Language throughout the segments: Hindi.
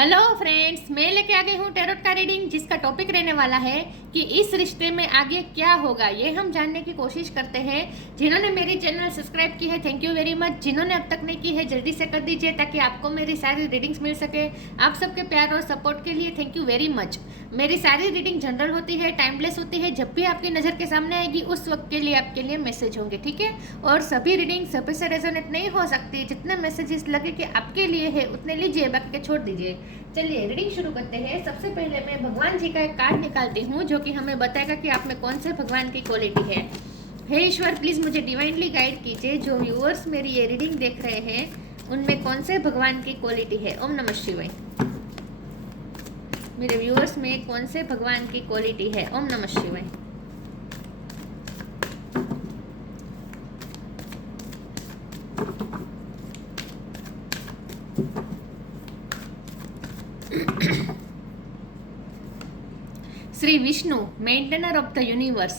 हेलो फ्रेंड्स, मैं लेके आ गई हूँ टैरोट का रीडिंग, जिसका टॉपिक रहने वाला है कि इस रिश्ते में आगे क्या होगा। ये हम जानने की कोशिश करते हैं। जिन्होंने मेरी चैनल सब्सक्राइब की है, थैंक यू वेरी मच। जिन्होंने अब तक नहीं की है, जल्दी से कर दीजिए ताकि आपको मेरी सारी रीडिंग्स मिल सके। आप सबके प्यार और सपोर्ट के लिए थैंक यू वेरी मच। मेरी सारी रीडिंग जनरल होती है, टाइमलेस होती है। जब भी आपकी नज़र के सामने आएगी उस वक्त के लिए आपके लिए मैसेज होंगे, ठीक है। और सभी रीडिंग सभी से रेजोनेट नहीं हो सकती। जितने मैसेजेस लगे कि आपके लिए है उतने लीजिए, बाकी के छोड़ दीजिए। चलिए रीडिंग शुरू करते हैं। सबसे पहले मैं भगवान जी का एक कार्ड निकालती हूँ जो कि हमें बताएगा कि आप में कौन से भगवान की क्वालिटी है। हे ईश्वर, प्लीज़ मुझे डिवाइनली गाइड कीजिए। जो व्यूअर्स मेरी ये रीडिंग देख रहे हैं उनमें कौन से भगवान की क्वालिटी है। ओम नमः शिवाय। मेरे व्यूअर्स में कौन से भगवान की क्वालिटी है। ओम नमः शिवाय। Shri Vishnu, maintainer of the universe.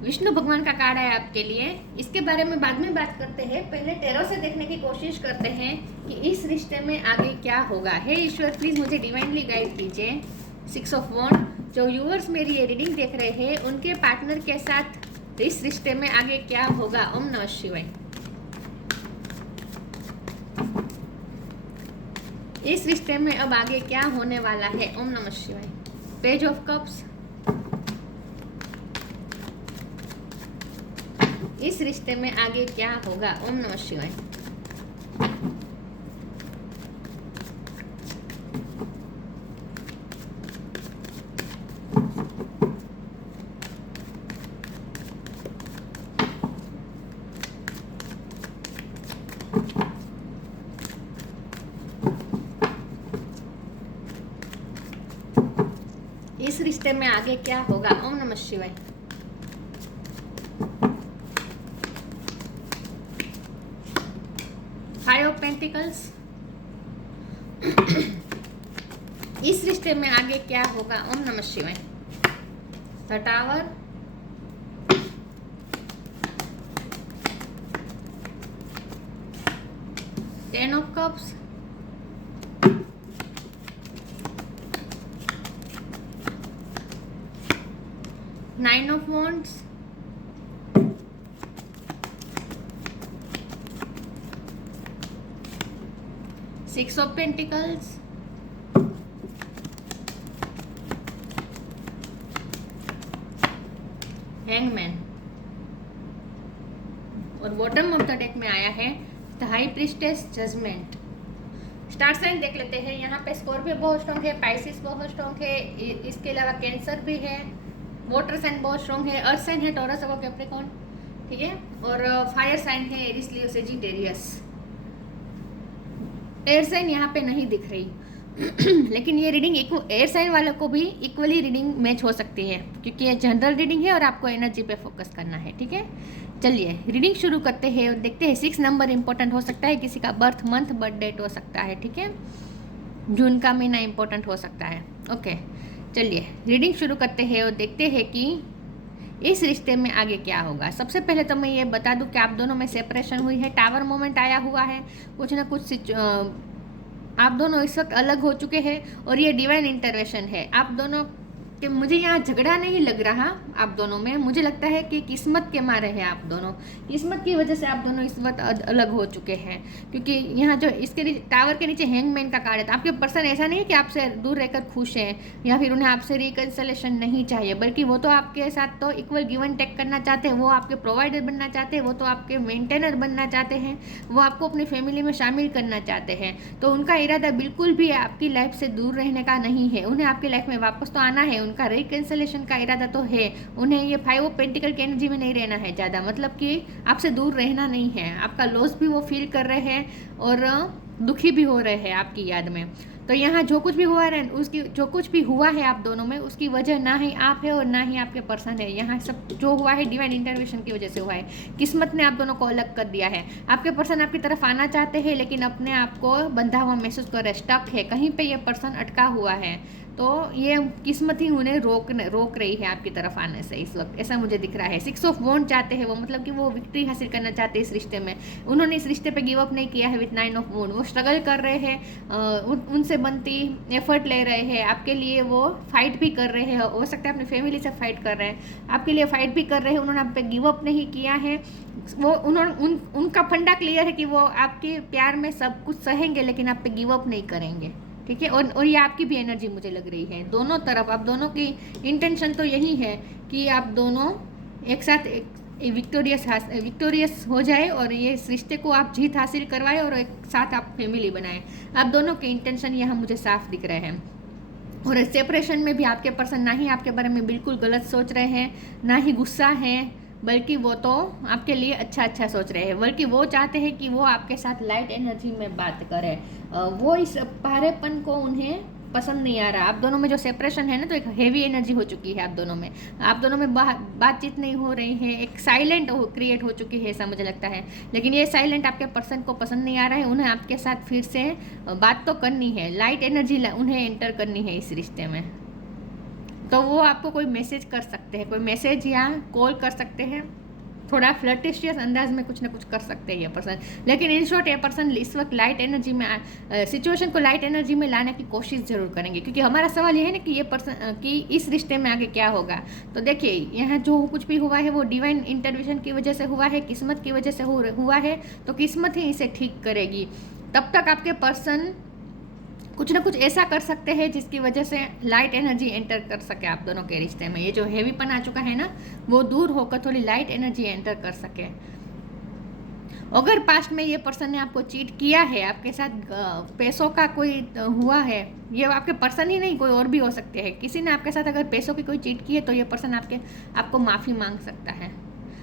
Vishnu भगवान का कार्ड है आपके लिए। इसके बारे में बाद में बात करते हैं, पहले टैरो से देखने की कोशिश करते हैं कि इस रिश्ते में आगे क्या होगा। हे ईश्वर, प्लीज मुझे डिवाइनली गाइड कीजिए। 6 ऑफ वॉन्ड। जो व्यूअर्स मेरी ये रीडिंग देख रहे हैं उनके पार्टनर के साथ इस रिश्ते में आगे क्या होगा। ओम नमः शिवाय। इस रिश्ते में अब आगे क्या होने वाला है। ओम नमः शिवाय। Page of cups. इस रिश्ते में आगे क्या होगा। ओम नमः शिवाय। इस रिश्ते में आगे क्या होगा। ओम नमः शिवाय। Five of pentacles. इस रिश्ते में आगे क्या होगा। ओम नमः शिवाय। The tower. Ten of cups. Nine of wands. Six of pentacles. Hangman. और बॉटम ऑफ द डेक में आया है the high priestess, judgement. Star sign देख लेते हैं। यहाँ पे स्कॉर्पियो बहुत स्ट्रॉन्ग है, पाइसिस बहुत स्ट्रॉन्ग है, इसके अलावा कैंसर भी है, वाटर साइन बहुत स्ट्रॉन्ग है, अर्थ साइन है टॉरस और कैप्रिकॉर्न, ठीक है। और फायर साइन है एरिस, लियो, सेजिटेरियस। एयर साइन यहाँ पे नहीं दिख रही लेकिन ये रीडिंग एयर साइन वालों को भी इक्वली रीडिंग मैच हो सकती है, क्योंकि ये जनरल रीडिंग है और आपको एनर्जी पे फोकस करना है, ठीक है। चलिए रीडिंग शुरू करते हैं और देखते हैं। 6 नंबर इंपॉर्टेंट हो सकता है, किसी का बर्थ मंथ, बर्थ डेट हो सकता है, ठीक है। जून का महीना इंपॉर्टेंट हो सकता है। ओके, चलिए रीडिंग शुरू करते हैं और देखते हैं कि इस रिश्ते में आगे क्या होगा। सबसे पहले तो मैं ये बता दूं कि आप दोनों में सेपरेशन हुई है, टावर मोमेंट आया हुआ है, कुछ ना कुछ आप दोनों इस वक्त अलग हो चुके हैं और ये डिवाइन इंटरवेंशन है आप दोनों कि मुझे यहाँ झगड़ा नहीं लग रहा आप दोनों में। मुझे लगता है कि किस्मत के मारे हैं आप दोनों, किस्मत की वजह से आप दोनों इस वक्त अलग हो चुके हैं। क्योंकि यहाँ जो इसके टावर के नीचे हैंगमैन का कार्ड है, तो आपके पर्सन ऐसा नहीं है कि आपसे दूर रहकर खुश हैं या फिर उन्हें आपसे रिकन्सिलेशन नहीं चाहिए, बल्कि वो तो आपके साथ तो इक्वल गिव एंड टेक करना चाहते हैं। वो आपके प्रोवाइडर बनना चाहते हैं, वो तो आपके मेंटेनर बनना चाहते हैं, वो आपको अपनी फैमिली में शामिल करना चाहते हैं। तो उनका इरादा बिल्कुल भी आपकी लाइफ से दूर रहने का नहीं है, उन्हें आपकी लाइफ में वापस तो आना है। उनका रिकन्सिलेशन का इरादा तो है, उन्हें ये 5 ऑफ पेंटिकल की एनर्जी में नहीं रहना है ज़्यादा, मतलब कि आपसे दूर रहना नहीं है। आपका लॉस भी वो फील कर रहे हैं और दुखी भी हो रहे हैं आपकी याद में। तो यहाँ जो कुछ भी हुआ है उसकी जो कुछ भी हुआ है आप दोनों में, उसकी वजह ना ही आप है और ना ही आपके पर्सन है। यहाँ सब जो हुआ है डिवाइन इंटरवेंशन की वजह से हुआ है। किस्मत ने आप दोनों को अलग कर दिया है। आपके पर्सन आपकी तरफ आना चाहते हैं लेकिन अपने आप को बंधा हुआ महसूस कर रहे, स्टक है कहीं पे ये पर्सन, अटका हुआ है। तो ये किस्मत ही उन्हें रोक रही है आपकी तरफ आने से इस वक्त, ऐसा मुझे दिख रहा है। 6 ऑफ वॉन्ड चाहते हैं वो, मतलब कि वो विक्ट्री हासिल करना चाहते हैं इस रिश्ते में। उन्होंने इस रिश्ते पे गिव अप नहीं किया है विथ 9 ऑफ वॉन्ड। वो स्ट्रगल कर रहे हैं, उनसे बनती एफर्ट ले रहे हैं आपके लिए, वो फाइट भी कर रहे हैं। हो सकता है अपनी फैमिली से फाइट कर रहे हैं, आपके लिए फाइट भी कर रहे हैं। उन्होंने आप पे गिव अप नहीं किया है। वो उनका फंडा क्लियर है कि वो आपके प्यार में सब कुछ सहेंगे लेकिन आप पे गिव अप नहीं करेंगे, ठीक है। और ये आपकी भी एनर्जी मुझे लग रही है दोनों तरफ। आप दोनों की इंटेंशन तो यही है कि आप दोनों एक साथ विक्टोरियस हो जाए और ये इस रिश्ते को आप जीत हासिल करवाए और एक साथ आप फैमिली बनाए। आप दोनों के इंटेंशन यहाँ मुझे साफ दिख रहे हैं। और सेपरेशन में भी आपके पर्सन ना ही आपके बारे में बिल्कुल गलत सोच रहे हैं, ना ही गुस्सा है, बल्कि वो तो आपके लिए अच्छा सोच रहे हैं। बल्कि वो चाहते हैं कि वो आपके साथ लाइट एनर्जी में बात करें। वो इस भारेपन को उन्हें पसंद नहीं आ रहा। आप दोनों में जो सेपरेशन है ना, तो एक हेवी एनर्जी हो चुकी है आप दोनों में। आप दोनों में बातचीत नहीं हो रही है, एक साइलेंट क्रिएट हो चुकी है ऐसा मुझे लगता है। लेकिन ये साइलेंट आपके पर्सन को पसंद नहीं आ रहा है। उन्हें आपके साथ फिर से बात तो करनी है, लाइट एनर्जी उन्हें एंटर करनी है इस रिश्ते में। तो वो आपको कोई मैसेज कर सकते हैं, कोई मैसेज या कॉल कर सकते हैं, थोड़ा फ्लर्टिशियस अंदाज में कुछ ना कुछ कर सकते हैं ये पर्सन। लेकिन इन शॉर्ट ये पर्सन इस वक्त लाइट एनर्जी में सिचुएशन को लाइट एनर्जी में लाने की कोशिश ज़रूर करेंगे। क्योंकि हमारा सवाल ये है ना कि ये पर्सन कि इस रिश्ते में आगे क्या होगा। तो देखिए यहाँ जो कुछ भी हुआ है वो डिवाइन इंटरवेंशन की वजह से हुआ है, किस्मत की वजह से हुआ है। तो किस्मत ही इसे ठीक करेगी। तब तक आपके पर्सन कुछ ना कुछ ऐसा कर सकते हैं जिसकी वजह से लाइट एनर्जी एंटर कर सके आप दोनों के रिश्ते में। ये जो हेवीपन आ चुका है ना, वो दूर होकर थोड़ी लाइट एनर्जी एंटर कर सके। अगर पास्ट में ये पर्सन ने आपको चीट किया है, आपके साथ पैसों का कोई हुआ है, ये आपके पर्सन ही नहीं कोई और भी हो सकते हैं। किसी ने आपके साथ अगर पैसों की कोई चीट की है तो ये पर्सन आपको माफ़ी मांग सकता है।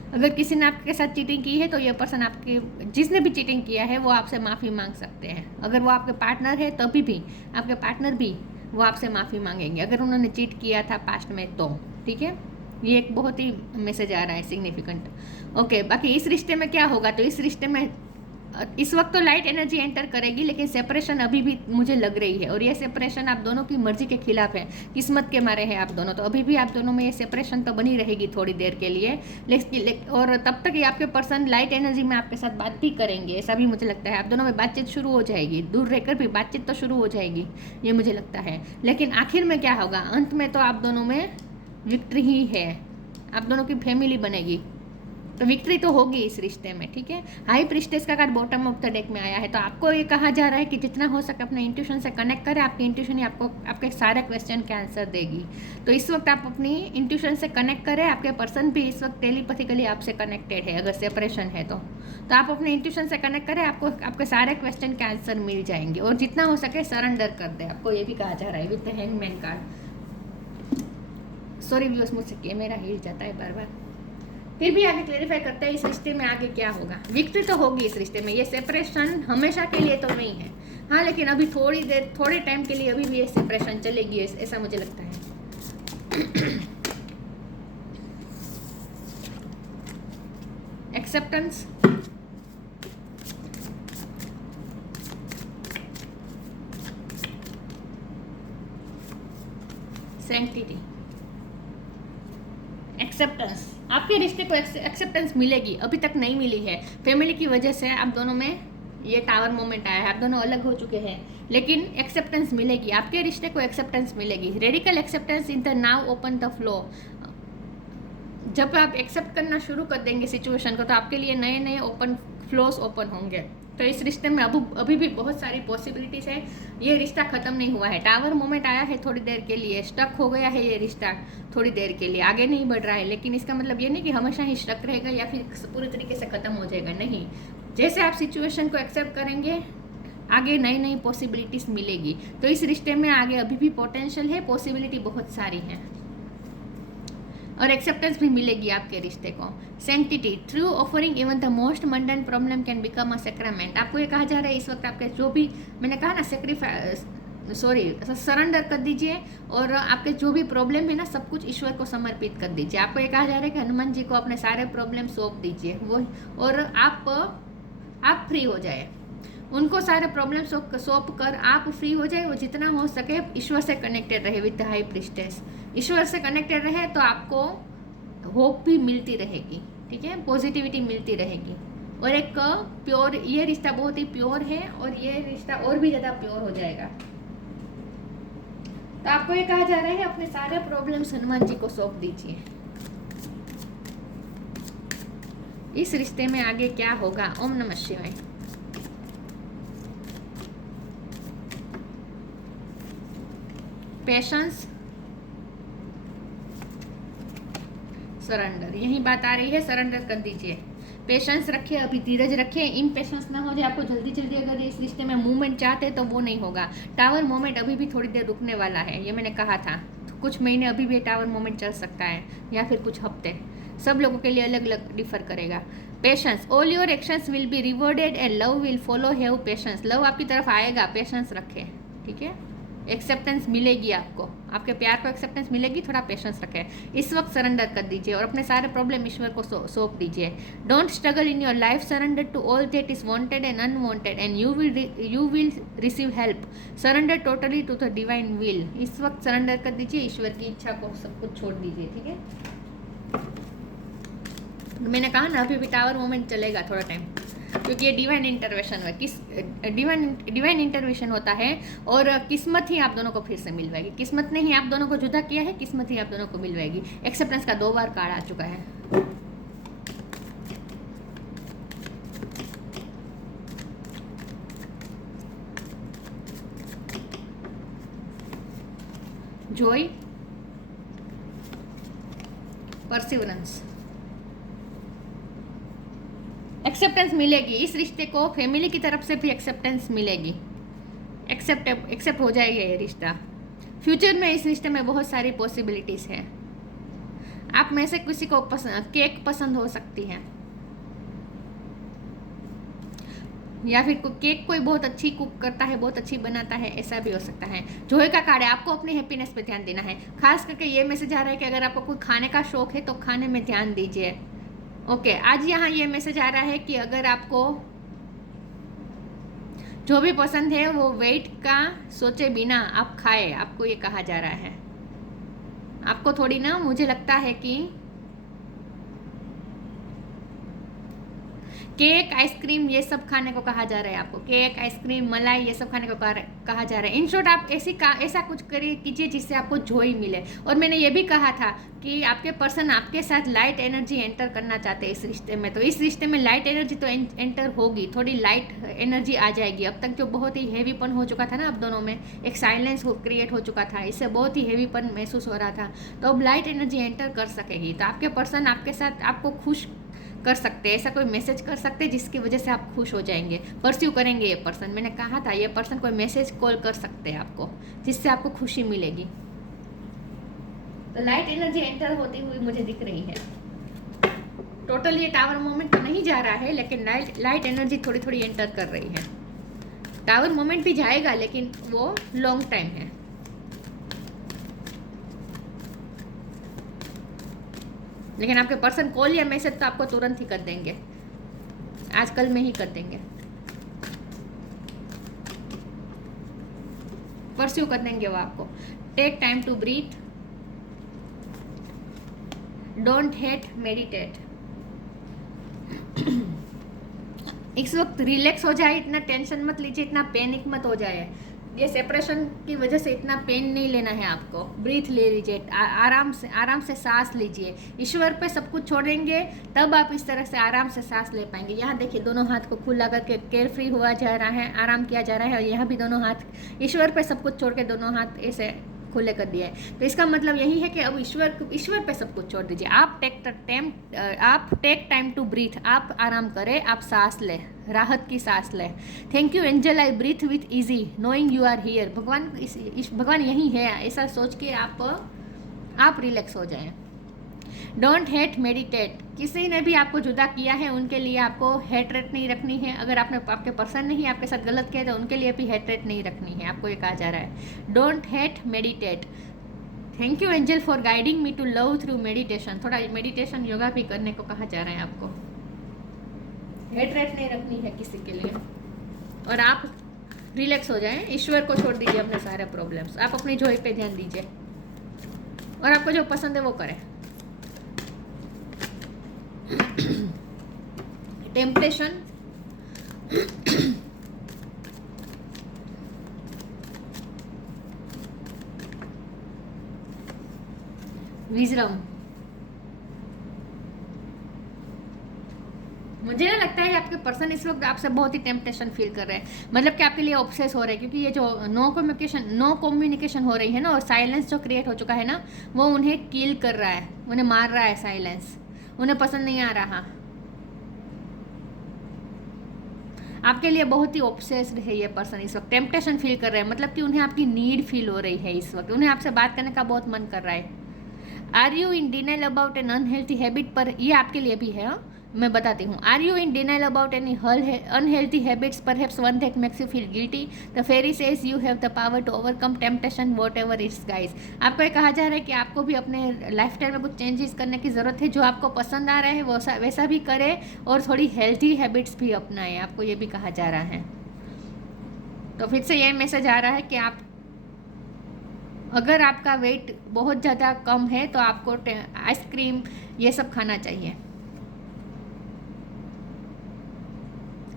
अगर किसी ने आपके साथ चीटिंग की है तो ये पर्सन आपके जिसने भी चीटिंग किया है वो आपसे माफ़ी मांग सकते हैं। अगर वो आपके पार्टनर है तभी भी आपके पार्टनर भी वो आपसे माफ़ी मांगेंगे अगर उन्होंने चीट किया था पास्ट में तो, ठीक है। ये एक बहुत ही मैसेज आ रहा है सिग्निफिकेंट। ओके, बाकी इस रिश्ते में क्या होगा, तो इस रिश्ते में इस वक्त तो लाइट एनर्जी एंटर करेगी लेकिन सेपरेशन अभी भी मुझे लग रही है। और ये सेपरेशन आप दोनों की मर्जी के खिलाफ है, किस्मत के मारे हैं आप दोनों। तो अभी भी आप दोनों में ये सेपरेशन तो बनी रहेगी थोड़ी देर के लिए। और तब तक ये आपके पर्सन लाइट एनर्जी में आपके साथ बात भी करेंगे, ऐसा भी मुझे लगता है। आप दोनों में बातचीत शुरू हो जाएगी, दूर रहकर भी बातचीत तो शुरू हो जाएगी, ये मुझे लगता है। लेकिन आखिर में क्या होगा, अंत में तो आप दोनों में विक्ट्री ही है, आप दोनों की फैमिली बनेगी। तो विक्ट्री तो होगी इस रिश्ते में, ठीक है। हाई प्रिस्टेस का card bottom of the deck में आया है। तो आपको ये कहा जा रहा है कि जितना हो सके अपने इंट्यूशन से कनेक्ट करें। आपकी इंट्यूशन ही आपको आपके सारे क्वेश्चन के आंसर देगी। तो इस वक्त आप अपनी इंट्यूशन से कनेक्ट करें। आपके पर्सन भी इस वक्त टेलीपैथिकली आपसे कनेक्टेड है अगर सेपरेशन है तो आप अपने इंट्यूशन से कनेक्ट करें, आपको आपके सारे क्वेश्चन के आंसर मिल जाएंगे। और जितना हो सके सरेंडर कर दे, आपको ये भी कहा जा रहा है with the hangman card. Sorry viewers, मुझसे कैमरा हिल जाता है बार बार। फिर भी आगे क्लेरिफाई करते हैं इस रिश्ते में आगे क्या होगा। विक्ट्री तो होगी इस रिश्ते में, ये सेपरेशन हमेशा के लिए तो नहीं है, हाँ, लेकिन अभी थोड़े टाइम के लिए अभी भी ये सेपरेशन चलेगी, ऐसा मुझे लगता है। Acceptance, sanctity, acceptance. आपके रिश्ते को एक्सेप्टेंस मिलेगी, अभी तक नहीं मिली है। फैमिली की वजह से आप दोनों में ये टावर मोमेंट आया है, आप दोनों अलग हो चुके हैं, लेकिन एक्सेप्टेंस मिलेगी, आपके रिश्ते को एक्सेप्टेंस मिलेगी। Radical acceptance in the now open the flow. जब आप एक्सेप्ट करना शुरू कर देंगे सिचुएशन को तो आपके लिए नए नए ओपन फ्लोस ओपन होंगे। तो इस रिश्ते में अभी भी बहुत सारी पॉसिबिलिटीज है। ये रिश्ता ख़त्म नहीं हुआ है। टावर मोमेंट आया है थोड़ी देर के लिए, स्टक हो गया है ये रिश्ता थोड़ी देर के लिए, आगे नहीं बढ़ रहा है। लेकिन इसका मतलब ये नहीं कि हमेशा ही स्टक रहेगा या फिर पूरी तरीके से ख़त्म हो जाएगा, नहीं। जैसे आप सिचुएशन को एक्सेप्ट करेंगे आगे नई नई पॉसिबिलिटीज़ मिलेगी। तो इस रिश्ते में आगे अभी भी पोटेंशियल है, पॉसिबिलिटी बहुत सारी है और एक्सेप्टेंस भी मिलेगी आपके रिश्ते को। Sanctity, through offering even the most Mandan problem can become a sacrament. आपको ये कहा जा रहा है इस वक्त आपके जो भी, मैंने कहा ना, सरेंडर कर दीजिए और आपके जो भी प्रॉब्लम है ना सब कुछ ईश्वर को समर्पित कर दीजिए। आपको ये कहा जा रहा है कि हनुमान जी को अपने सारे प्रॉब्लम सौंप दीजिए वो, और आप फ्री हो जाए। उनको सारे प्रॉब्लम सौंप कर आप फ्री हो जाए। वो जितना हो सके ईश्वर से कनेक्टेड रहे विद द हाई प्रीस्टेस। ईश्वर से कनेक्टेड रहे तो आपको होप भी मिलती रहेगी, ठीक है, पॉजिटिविटी मिलती रहेगी। और एक प्योर, ये रिश्ता बहुत ही प्योर है और ये रिश्ता और भी ज़्यादा प्योर हो जाएगा। तो आपको ये कहा जा रहा है अपने सारे प्रॉब्लम्स हनुमान जी को सौंप दीजिए। इस रिश्ते में आगे क्या होगा? ओम नमः शिवाय। पेशेंस, सरेंडर, यही बात आ रही है, सरेंडर कर दीजिए। पेशेंस रखिए, अभी धीरज रखिए, इम्पेशेंस ना हो जाए आपको जल्दी जल्दी। अगर इस रिश्ते में मूवमेंट चाहते हैं तो वो नहीं होगा। टावर मोमेंट अभी भी थोड़ी देर रुकने वाला है, ये मैंने कहा था। कुछ महीने अभी भी टावर मोमेंट चल सकता है या फिर कुछ हफ्ते, सब लोगों के लिए अलग अलग डिफर करेगा। Patience, all your actions will be rewarded and love will follow. Have patience, love आपकी तरफ आएगा, पेशेंस रखें, ठीक है। एक्सेप्टेंस मिलेगी आपको, आपके प्यार को एक्सेप्टेंस मिलेगी, थोड़ा पेशेंस रखें। इस वक्त सरेंडर कर दीजिए और अपने सारे प्रॉब्लम ईश्वर को सौंप दीजिए। Don't struggle in your life, surrender to all that is wanted and unwanted and you will receive help. Surrender totally to the divine will. इस वक्त सरेंडर कर दीजिए, ईश्वर की इच्छा को सब कुछ छोड़ दीजिए, ठीक है। मैंने कहा ना अभी भी टावर मोमेंट चलेगा थोड़ा टाइम, क्योंकि ये डिवाइन इंटरवेंशन है। डिवाइन इंटरवेंशन होता है और किस्मत ही आप दोनों को फिर से मिलवाएगी। किस्मत ने ही आप दोनों को जुदा किया है, किस्मत ही आप दोनों को मिलवाएगी। एक्सेप्टेंस का 2 बार कार्ड आ चुका है। जॉय, परसिवरेंस, एक्सेप्टेंस मिलेगी। इस रिश्ते को फैमिली की तरफ से भी एक्सेप्टेंस मिलेगी, एक्सेप्ट हो जाएगा ये रिश्ता। फ्यूचर में इस रिश्ते में बहुत सारी पॉसिबिलिटीज है। आप में से किसी को केक पसंद हो सकती है, या फिर केक कोई बहुत अच्छी कुक करता है, बहुत अच्छी बनाता है, ऐसा भी हो सकता है। जॉय का कार्ड है, आपको अपने हैप्पीनेस पे ध्यान देना है। खास करके ये मैसेज आ रहा है कि अगर आपको कोई खाने का शौक है तो खाने में ध्यान दीजिए। ओके, आज यहाँ ये मैसेज आ रहा है कि अगर आपको जो भी पसंद है वो वेट का सोचे बिना आप खाए, आपको ये कहा जा रहा है। आपको थोड़ी ना, मुझे लगता है कि केक, आइसक्रीम, ये सब खाने को कहा जा रहा है आपको। केक, आइसक्रीम, मलाई, ये सब खाने को कहा जा रहा है। इन शॉर्ट आप ऐसा कुछ कीजिए जिससे आपको जॉय मिले। और मैंने ये भी कहा था कि आपके पर्सन आपके साथ लाइट एनर्जी एंटर करना चाहते हैं इस रिश्ते में, तो इस रिश्ते में लाइट एनर्जी तो एंटर होगी, थोड़ी लाइट एनर्जी आ जाएगी। अब तक जो बहुत ही हैवीपन हो चुका था ना, अब दोनों में एक साइलेंस क्रिएट हो चुका था, इससे बहुत ही हैवीपन महसूस हो रहा था, तो अब लाइट एनर्जी एंटर कर सकेगी। तो आपके पर्सन आपके साथ आपको खुश कर सकते हैं, ऐसा कोई मैसेज कर सकते हैं जिसकी वजह से आप खुश हो जाएंगे, परस्यू करेंगे ये पर्सन। मैंने कहा था ये पर्सन कोई मैसेज कॉल कर सकते हैं आपको, जिससे आपको खुशी मिलेगी। तो लाइट एनर्जी एंटर होती हुई मुझे दिख रही है। टोटल ये टावर मोमेंट तो नहीं जा रहा है, लेकिन लाइट एनर्जी थोड़ी थोड़ी एंटर कर रही है। टावर मोमेंट भी जाएगा लेकिन वो लॉन्ग टाइम है। लेकिन आपके पर्सन कॉल या मैसेज तो आपको तुरंत ही कर देंगे, आजकल में ही कर देंगे, परस्यू कर देंगे वो आपको। Take time to breathe, don't hate, meditate. इस वक्त रिलैक्स हो जाए, इतना टेंशन मत लीजिए, इतना पैनिक मत हो जाए। ये सेपरेशन की वजह से इतना पेन नहीं लेना है आपको। ब्रीथ ले लीजिए, आराम से सांस लीजिए। ईश्वर पे सब कुछ छोड़ेंगे तब आप इस तरह से आराम से सांस ले पाएंगे। यहाँ देखिए दोनों हाथ को खुला करके केयर फ्री हुआ जा रहा है, आराम किया जा रहा है। और यहाँ भी दोनों हाथ ईश्वर पे सब कुछ छोड़ के दोनों हाथ ऐसे खुले कर दिया है। तो इसका मतलब यही है कि अब ईश्वर पे सब कुछ छोड़ दीजिए। आप टेक टाइम टू ब्रीथ, आप आराम करें, आप सांस लें, राहत की सांस लें। Thank you angel, I breathe with easy knowing you are here. भगवान यही है, ऐसा सोच के आप रिलैक्स हो जाएं। Don't hate, meditate. किसी ने भी आपको जुदा किया है उनके लिए आपको हेटरेट नहीं रखनी है। अगर आपके पर्सन ने ही आपके साथ गलत किया तो उनके लिए भी हेटरेट नहीं रखनी है, आपको ये कहा जा रहा है। Don't hate, meditate. Thank you angel for guiding me to love through meditation. थोड़ा मेडिटेशन, योगा भी करने को कहा जा रहा है आपको। हेटरेट नहीं रखनी है किसी के लिए। और आप रिलैक्स हो जाएं, ईश्वर को छोड़ दीजिए अपने सारे प्रॉब्लम्स, आप अपनी जॉय पे ध्यान दीजिए और आपको जो पसंद है वो करें। Temptation, wisdom. मुझे ना लगता है कि आपके पर्सन इस वक्त आपसे बहुत ही टेम्पटेशन फील कर रहे हैं, मतलब कि आपके लिए ऑब्सेस हो रहे हैं, क्योंकि ये जो नो कम्युनिकेशन हो रही है ना, और साइलेंस जो क्रिएट हो चुका है ना, वो उन्हें किल कर रहा है, उन्हें मार रहा है साइलेंस, उन्हें पसंद नहीं आ रहा। आपके लिए बहुत ही ऑब्सेस्ड है ये पर्सन, इस वक्त टेम्पटेशन फील कर रहे हैं, मतलब कि उन्हें आपकी नीड फील हो रही है इस वक्त, उन्हें आपसे बात करने का बहुत मन कर रहा है। Are you in denial about an unhealthy habit, पर ये आपके लिए भी है, हाँ? मैं बताती हूँ। Are you in denial about any unhealthy habits, perhaps one that makes you feel guilty, the fairy says you have the power to overcome temptation whatever its guise. आपको ये कहा जा रहा है कि आपको भी अपने लाइफ स्टाइल में कुछ चेंजेस करने की ज़रूरत है, जो आपको पसंद आ रहा है वैसा भी करें, और थोड़ी हेल्थी हैबिट्स भी अपनाएं, आपको ये भी कहा जा रहा है। तो फिर से ये मैसेज आ रहा है कि आप, अगर आपका वेट बहुत ज़्यादा कम है तो आपको आइसक्रीम ये सब खाना चाहिए,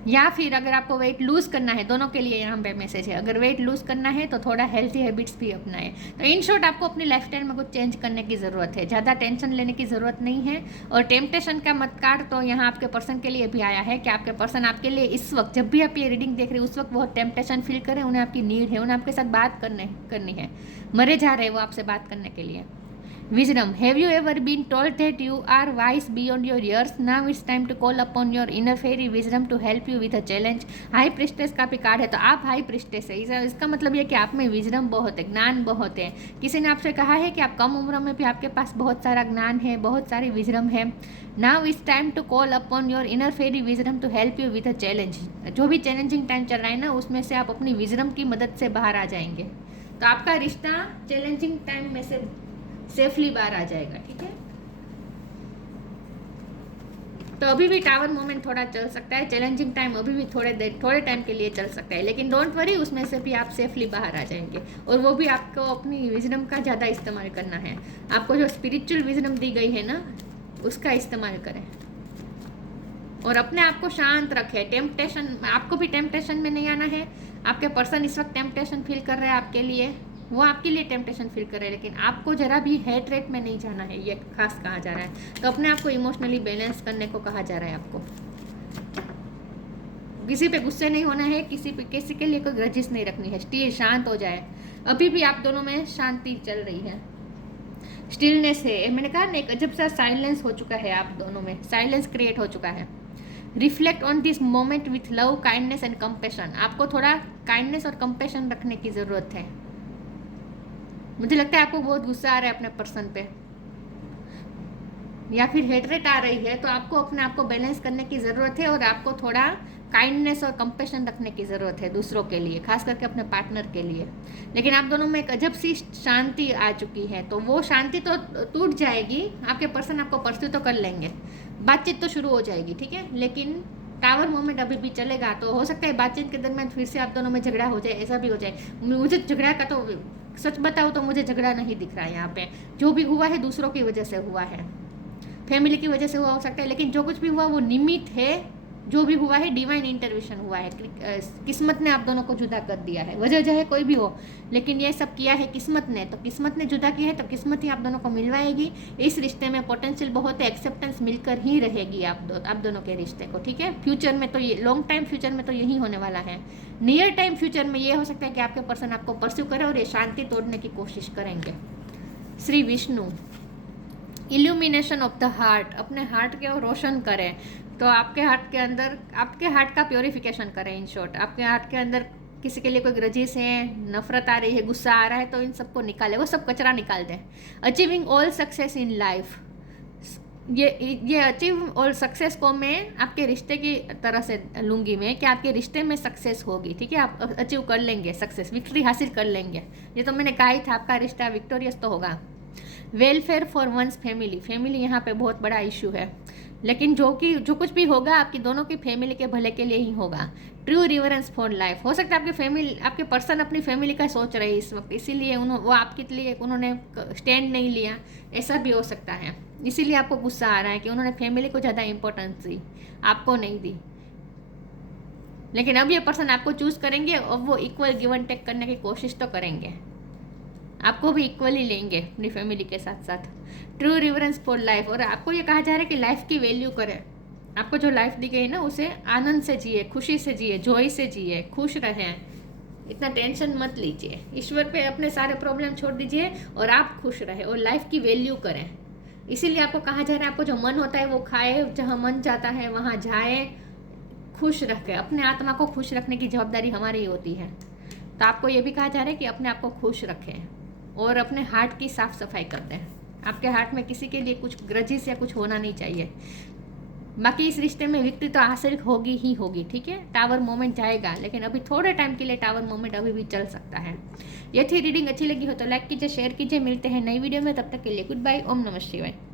या फिर अगर आपको वेट लूज़ करना है, दोनों के लिए यहाँ पे मैसेज है, अगर वेट लूज़ करना है तो थोड़ा हेल्थी हैबिट्स भी अपनाएं। तो इन शॉर्ट आपको अपनी लाइफस्टाइल में कुछ चेंज करने की ज़रूरत है, ज़्यादा टेंशन लेने की ज़रूरत नहीं है। और टेम्पटेशन का मत कार्ड तो यहाँ आपके पर्सन के लिए भी आया है कि आपके पर्सन आपके लिए इस वक्त, जब भी आप ये रीडिंग देख रहे हैं, उस वक्त बहुत टेम्पटेशन फील करें, उन्हें आपकी नीड है, उन्हें आपके साथ बात करनी है, मरे जा रहे हैं वो आपसे बात करने के लिए। Wisdom. Have you ever been told that you are wise beyond your years? Now it's time to call upon your inner fairy wisdom to help you with a challenge. High priestess का भी कार्ड है, तो आप हाई प्रिस्टेस है, इसका मतलब ये कि आप में विजडम बहुत है, ज्ञान बहुत है। किसी ने आपसे कहा है कि आप कम उम्र में भी आपके पास बहुत सारा ज्ञान है, बहुत सारी विजडम है। Now it's time to call upon your inner fairy wisdom to help you with a challenge. जो भी चैलेंजिंग टाइम चल रहा है ना, उसमें से आप अपनी विजडम की मदद से बाहर आ जाएंगे, तो आपका रिश्ता चैलेंजिंग टाइम में से सेफली बाहर आ जाएगा, ठीक है। तो अभी भी टावर मोमेंट थोड़ा चल सकता है, चैलेंजिंग टाइम अभी भी थोड़े टाइम के लिए चल सकता है, लेकिन डोंट वरी, उसमें से भी आप सेफली बाहर आ जाएंगे। और वो भी आपको अपनी विजडम का ज़्यादा इस्तेमाल करना है, आपको जो स्पिरिचुअल विजडम दी गई है ना, उसका इस्तेमाल करें और अपने आप को शांत रखें। टेम्पटेशन, आपको भी टेम्पटेशन में नहीं आना है। आपके पर्सन इस वक्त टेम्पटेशन फील कर रहे हैं आपके लिए, वो आपके लिए टेम्पटेशन फील कर रहे हैं, लेकिन आपको जरा भी हेट रेट में नहीं जाना है, ये खास कहा जा रहा है। तो अपने आप को इमोशनली बैलेंस करने को कहा जा रहा है। आपको किसी पे गुस्से नहीं होना है, किसी के लिए कोई ग्रजिस नहीं रखनी है, स्टिल शांत हो जाए। अभी भी आप दोनों में शांति चल रही है, स्टिलनेस है। मैंने कहा ना, एक अजब सा साइलेंस हो चुका है, आप दोनों में साइलेंस क्रिएट हो चुका है। Reflect on this moment with love, kindness and compassion. आपको थोड़ा काइंडनेस और कंपैशन रखने की ज़रूरत है। मुझे लगता है आपको बहुत गुस्सा आ रहा है अपने पर्सन पे, या फिर हेटरेट आ रही है, तो आपको अपने आप को बैलेंस करने की ज़रूरत है, और आपको थोड़ा काइंडनेस और कंपैशन रखने की ज़रूरत है दूसरों के लिए, खास करके अपने पार्टनर के लिए। लेकिन आप दोनों में एक अजब सी शांति आ चुकी है, तो वो शांति तो टूट जाएगी, आपके पर्सन आपको परस्यू तो कर लेंगे, बातचीत तो शुरू हो जाएगी, ठीक है। लेकिन टावर मोमेंट अभी भी चलेगा, तो हो सकता है बातचीत के दरमियान फिर से आप दोनों में झगड़ा हो जाए, ऐसा भी हो जाए। मुझे झगड़ा का तो सच बताओ तो मुझे झगड़ा नहीं दिख रहा है यहाँ पे। जो भी हुआ है दूसरों की वजह से हुआ है, फैमिली की वजह से हुआ हो सकता है, लेकिन जो कुछ भी हुआ वो निमित्त है। जो भी हुआ है डिवाइन इंटरवेंशन हुआ है, किस्मत ने आप दोनों को जुदा कर दिया है, वजह चाहे कोई भी हो, लेकिन ये सब किया है किस्मत ने। तो किस्मत ने जुदा किया है, तो किस्मत ही आप दोनों को मिलवाएगी। इस रिश्ते में पोटेंशियल बहुत है, एक्सेप्टेंस मिलकर ही रहेगी आप दोनों के रिश्ते को, ठीक है। फ्यूचर में तो ये लॉन्ग टाइम फ्यूचर में तो यही होने वाला है। नियर टाइम फ्यूचर में ये हो सकता है कि आपके पर्सन आपको परस्यू करे और ये शांति तोड़ने की कोशिश करेंगे। Shri Vishnu, illumination of the heart, अपने हार्ट के रोशन करें। तो आपके हार्ट का प्योरिफिकेशन करें। इन शॉर्ट, आपके हार्ट के अंदर किसी के लिए कोई ग्रजिस है, नफरत आ रही है, गुस्सा आ रहा है, तो इन सबको निकालें, वो सब कचरा निकाल दें। Achieving all success in life, ये अचीव ऑल सक्सेस को मैं आपके रिश्ते की तरह से लूँगी मैं, कि आपके रिश्ते में सक्सेस होगी, ठीक है। आप अचीव कर लेंगे सक्सेस, विक्ट्री हासिल कर लेंगे। ये तो मैंने कहा ही था, आपका रिश्ता विक्टोरियस तो होगा। वेलफेयर फॉर वंस फैमिली, यहाँ पे बहुत बड़ा इशू है। लेकिन जो कुछ भी होगा आपकी दोनों की फैमिली के भले के लिए ही होगा। True reverence for life. हो सकता है आपके फैमिली, आपके पर्सन अपनी फैमिली का सोच रहे हैं इस वक्त, इसीलिए वो आपके लिए उन्होंने स्टैंड नहीं लिया, ऐसा भी हो सकता है। इसीलिए आपको गुस्सा आ रहा है कि उन्होंने फैमिली को ज़्यादा इंपॉर्टेंस दी, आपको नहीं दी। लेकिन अब ये पर्सन आपको चूज़ करेंगे और वो इक्वल गिव एंड टेक करने की कोशिश तो करेंगे, आपको भी इक्वली लेंगे अपनी फैमिली के साथ साथ। True reverence for life. और आपको ये कहा जा रहा है कि लाइफ की वैल्यू करें। आपको जो लाइफ दी गई ना उसे आनंद से जिए, खुशी से जिए, जॉय से जिए, खुश रहें, इतना टेंशन मत लीजिए। ईश्वर पे अपने सारे प्रॉब्लम छोड़ दीजिए और आप खुश रहे और लाइफ की वैल्यू करें। इसीलिए आपको कहा जा रहा है आपको जो मन होता है वो खाए, जहाँ मन जाता है वहाँ जाए, खुश रखें। अपने आत्मा को खुश रखने की जवाबदारी हमारी होती है। तो आपको ये भी कहा जा रहा है कि अपने आप को खुश रखें और अपने हार्ट की साफ सफाई कर दें। आपके हार्ट में किसी के लिए कुछ ग्रजिस या कुछ होना नहीं चाहिए। बाकी इस रिश्ते में विक्ट्री तो हासिल होगी ही होगी, ठीक है। टावर मोमेंट जाएगा, लेकिन अभी थोड़े टाइम के लिए टावर मोमेंट अभी भी चल सकता है। ये थी रीडिंग। अच्छी लगी हो तो लाइक कीजिए, शेयर कीजिए। मिलते हैं नई वीडियो में, तब तक के लिए गुड बाय। ओम नमः शिवाय।